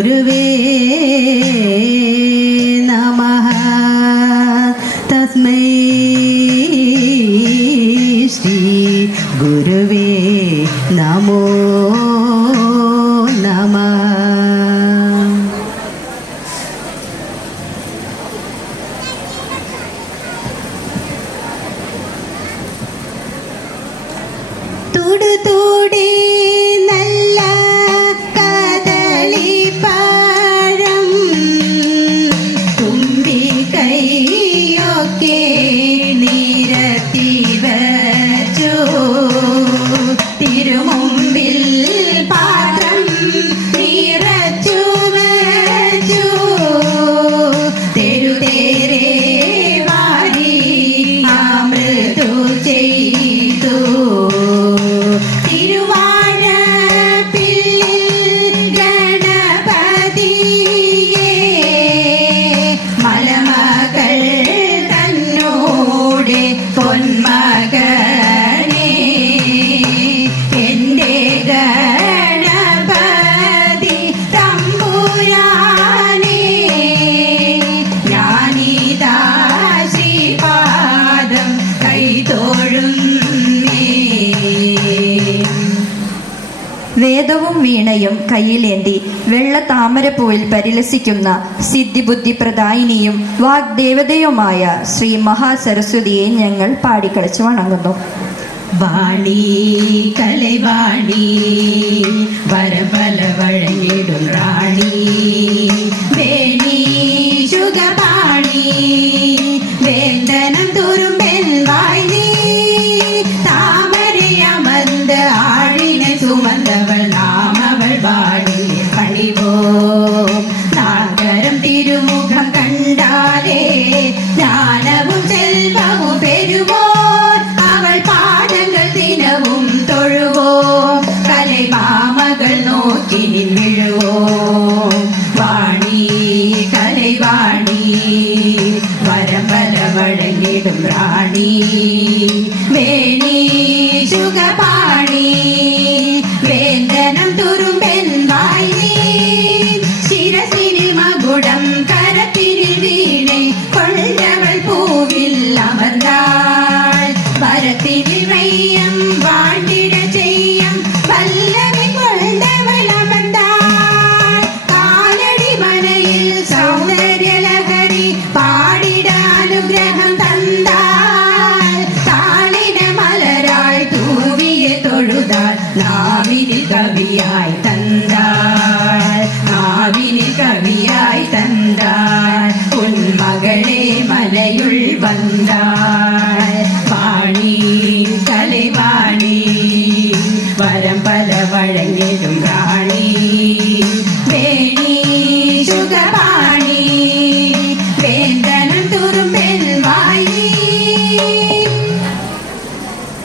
ഒരു Okay. വീണയും കയ്യിലേന്തി വെള്ള താമരപ്പൂവിൽ പരിലസിക്കുന്ന സിദ്ധിബുദ്ധി പ്രദായിനിയും വാഗ്ദേവതയുമായ ശ്രീ മഹാസരസ്വതിയെ ഞങ്ങൾ പാടിക്കളിച്ച് വണങ്ങുന്നു. വാണി കലൈവാണി വരപല വഴങ്ങിടും റാണി. വേണി വേദനം നാവിനിൽ കവിയായി തന്താൾ. നാവിനിൽ കവിയായി തന്താൾ. ഉന്മകളെ മനയുൾ വന്താൾ. പാണി കലവാണി വരം പല വഴങ്ങിടും റാണി. വേണി വായി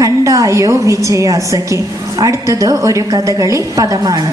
കണ്ടായോ വിജയാസഖി? അടുത്തത് ഒരു കഥകളി പദമാണ്.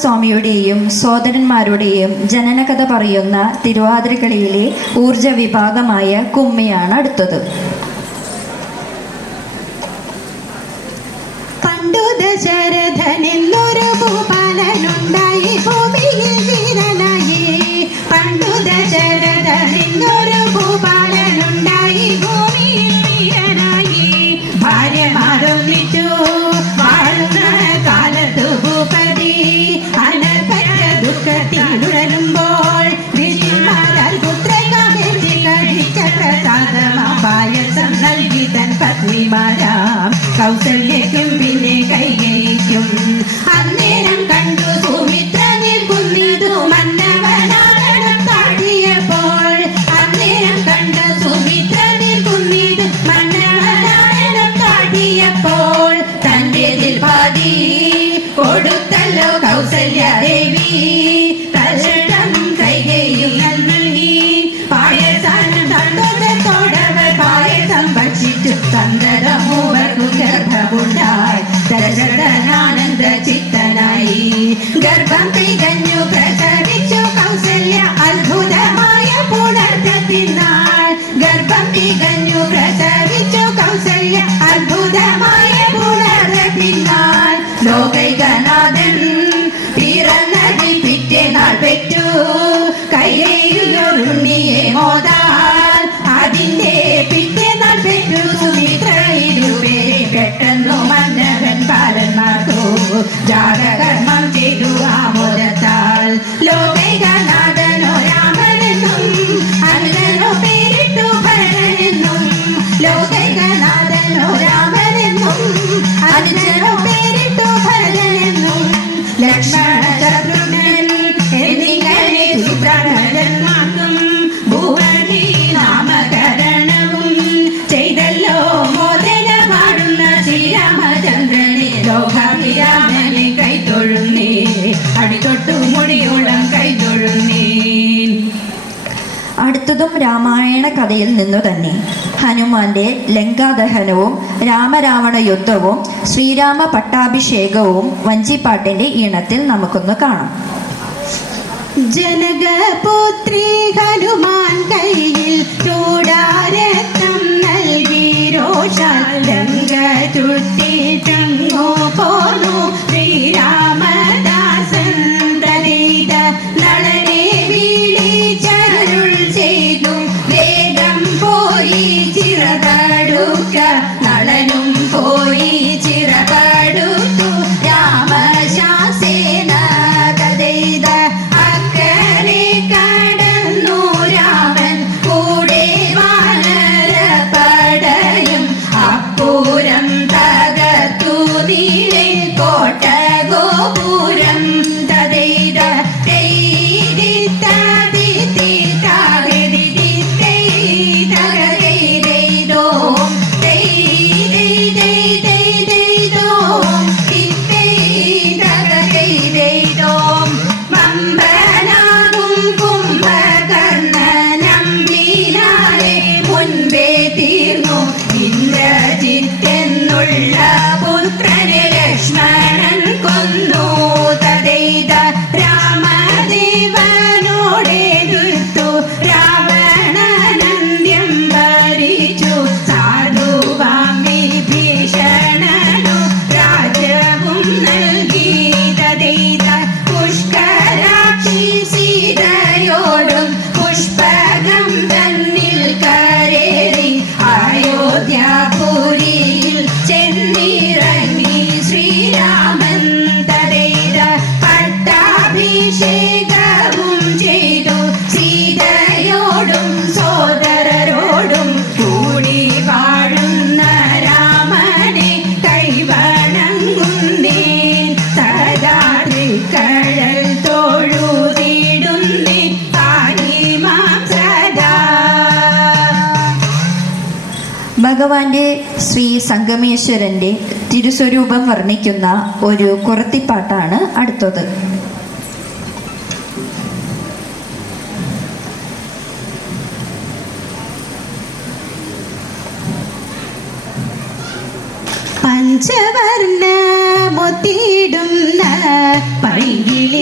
സ്വാമിയുടെയും സോദരന്മാരുടെയും ജനനകഥ പറയുന്ന തിരുവാതിരക്കളിയിലെ ഊർജ വിഭാഗമായ കുമ്മിയാണ് അടുത്തത്. പണ്ടു 笑声。catch. രാമായണ കഥയിൽ നിന്നു തന്നെ. ഹനുമാന്റെ ലങ്കാദഹനവും രാമരാവണ യുദ്ധവും ശ്രീരാമ പട്ടാഭിഷേകവും വഞ്ചിപ്പാട്ടിന്റെ ഈണത്തിൽ നമുക്കൊന്ന് കാണാം. ജനകപുത്രി ഹനുമാൻ കൈ ഗോപുരം ശ്രീ സംഗമേശ്വരന്റെ തിരുസ്വരൂപം വർണിക്കുന്ന ഒരു കുറത്തിപ്പാട്ടാണ് അടുത്തത്. പഞ്ചവർണ മുത്തിയിടുന്ന പൈകിളി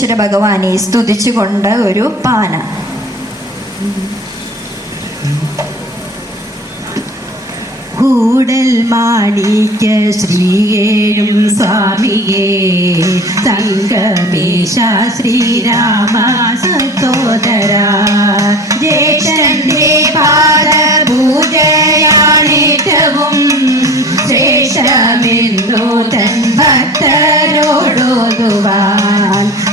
പരമേശ്വര ഭഗവാനെ സ്തുതിച്ചുകൊണ്ട് ഒരു പാന. കൂടൽ മാണിക്ക ശ്രീയേഴും സ്വാമിയേ സംഗമേശ ശ്രീരാമ സത്തോദര ജ്യേഷ്ഠന്റെ പാദപൂജയാണേറ്റവും ശ്രേഷ്ഠമെന്നു തൻ ഭക്തരോടോതുവാൻ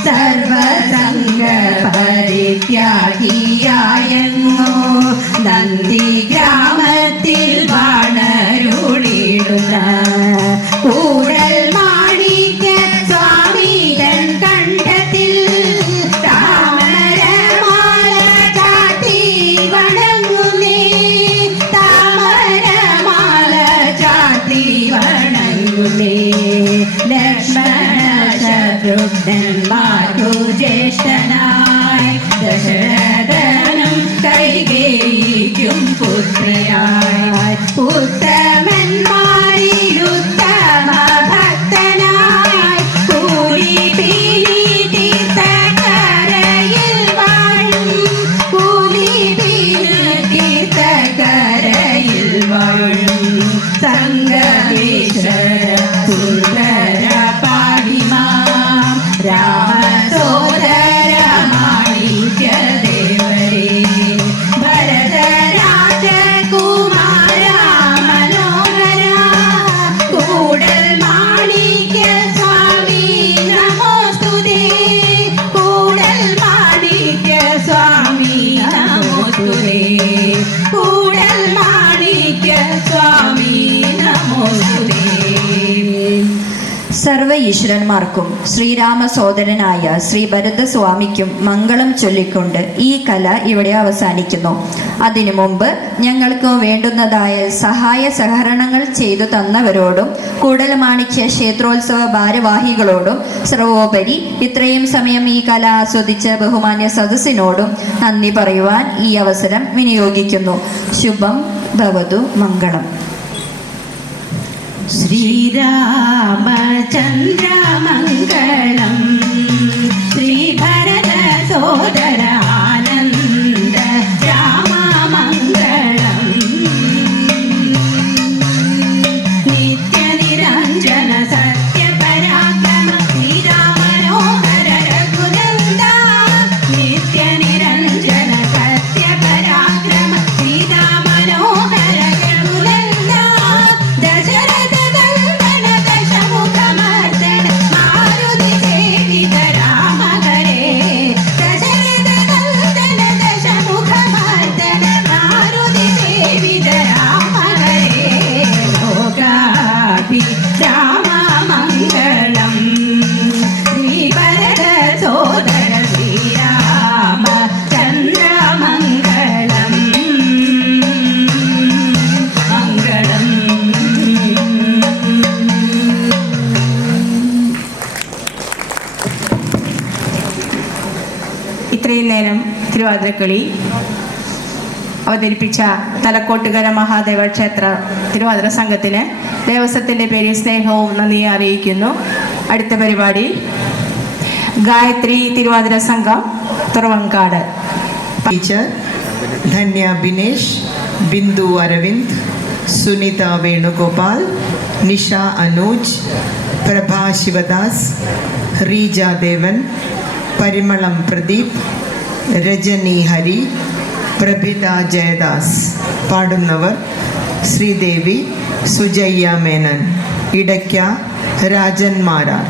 സർവസംഗ പരിത്യാഗിയായെന്നു നന്ദി ഗ്രാമ നീ. കൂടൽ മാണിക്യ സ്വാമി നമോസ്തുതേ സർവ ഈശ്വരന്മാർക്കും ശ്രീരാമ സോദരനായ ശ്രീ ഭരതസ്വാമിക്കും മംഗളം ചൊല്ലിക്കൊണ്ട് ഈ കല ഇവിടെ അവസാനിക്കുന്നു. അതിനു മുമ്പ് ഞങ്ങൾക്ക് വേണ്ടുന്നതായ സഹായ സഹകരണങ്ങൾ ചെയ്തു തന്നവരോടും കൂടലമാണിക്യ ക്ഷേത്രോത്സവ ഭാരവാഹികളോടും സർവോപരി ഇത്രയും സമയം ഈ കല ആസ്വദിച്ച ബഹുമാന്യ സദസ്സിനോടും നന്ദി പറയുവാൻ ഈ അവസരം വിനിയോഗിക്കുന്നു. ശുഭം ഭവതു മംഗളം. ശ്രീരാമ ಚಂದ್ರ കഥകളി അവതരിപ്പിച്ച തലക്കോട്ടുകര മഹാദേവ ക്ഷേത്ര തിരുവാതിര സംഘത്തിന് ദേവസ്വത്തിന്റെ പേരിൽ സ്നേഹവും നന്ദിയെ അറിയിക്കുന്നു. അടുത്ത പരിപാടി ഗായത്രി തിരുവാതിര സംഘം തുറവങ്കാട്. ടീച്ചർ ധന്യ ബിനേഷ് ബിന്ദു അരവിന്ദ് സുനിത വേണുഗോപാൽ നിഷ അനൂജ് പ്രഭാ ശിവദാസ് റീജ ദേവൻ പരിമളം പ്രദീപ് രജനി ഹരി പ്രഭിത ജയദാസ് പാടുന്നവർ ശ്രീദേവി സുജയ്യ മേനൻ ഇടയ്ക്ക രാജൻ മാരാർ